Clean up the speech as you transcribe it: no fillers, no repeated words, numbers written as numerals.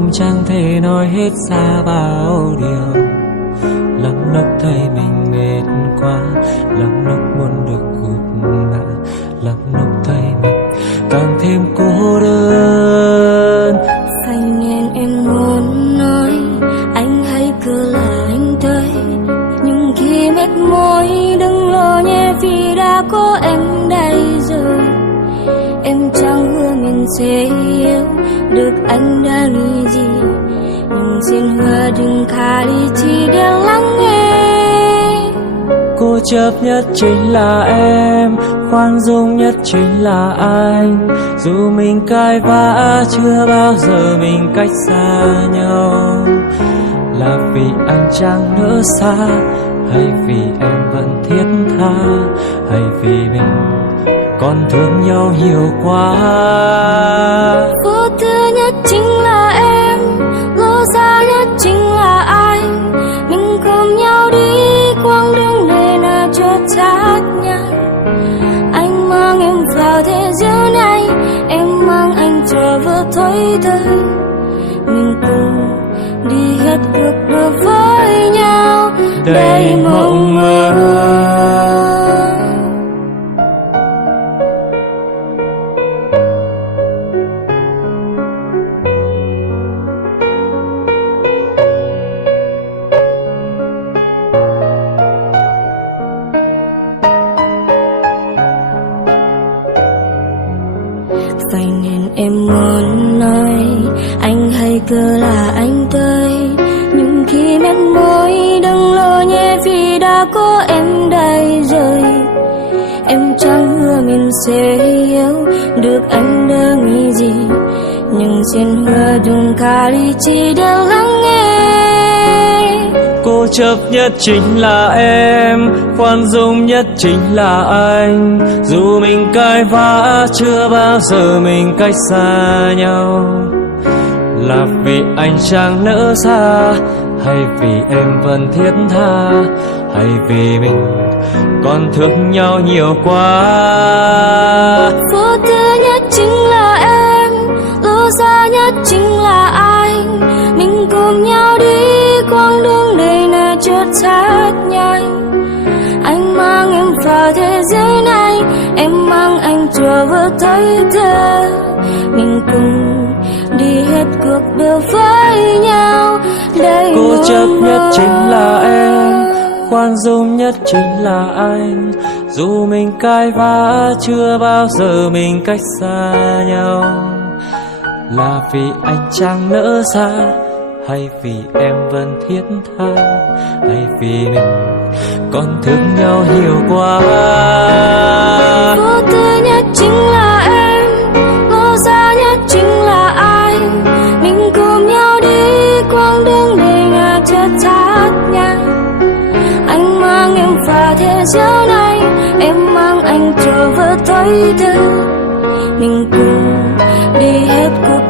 cũng chẳng thể nói hết ra bao điều. Lắm lúc thấy mình mệt quá, lắm lúc muốn được gục ngã, lắm lúc thấy mình càng thêm cô đơn. Phải nên em muốn nói, anh hãy cứ là anh tới. Nhưng khi mệt mỏi đừng lo nhé, vì đã có em đây rồi. Em chẳng hứa mình sẽ yêu được anh đã nghĩ gì, nhưng xin hứa đừng khá đi chỉ để lắng nghe. Cố chấp nhất chính là em, khoan dung nhất chính là anh. Dù mình cãi vã chưa bao giờ mình cách xa nhau. Là vì anh chẳng nỡ xa, hay vì em vẫn thiết tha, hay vì mình còn thương nhau nhiều quá. Vô tư nhất chính là em, lối xa nhất chính là anh. Mình cùng nhau đi quãng đường đời nào cho sát nhau. Anh mang em vào thế giới này, em mang anh trở về thối đời. Mình cùng đi hết cuộc đời với nhau đầy mộng mơ. Vậy nên em muốn nói, anh hãy cứ là anh tới. Nhưng khi mệt mỏi đừng lo nhé, vì đã có em đây rồi. Em chẳng hứa mình sẽ yêu được anh đã nghĩ gì, nhưng xin hứa đừng khá đi chỉ để lắng nghe. Cố chấp nhất chính là em, khoan dung nhất chính là anh. Dù mình cãi vã chưa bao giờ mình cách xa nhau. Là vì anh chẳng nỡ xa, hay vì em vẫn thiết tha, hay vì mình còn thương nhau nhiều quá. Vô tư nhất chính là em, lối xa nhất chính là anh. Mình cùng nhau đi quãng đường đời này chợt sát nhanh. Anh mang em vào thế giới này, em mang anh trở về thấy thơ. Mình cùng đi hết cuộc đời với nhau đầy Cố chấp mơ. nhất chính là em, khoan dung nhất chính là anh. Dù mình cãi vã chưa bao giờ mình cách xa nhau. Là vì anh chẳng nỡ xa, hay vì em vẫn thiết tha, hay vì mình còn thương nhau nhiều quá. Vô tư nhất chính là em, lối xa nhất chính là anh. Mình cùng nhau đi quãng đường đời nào chợt sát nhau. Anh mang em vào thế giới này, em mang anh trở về thối thơ. Mình cùng đi hết cuộc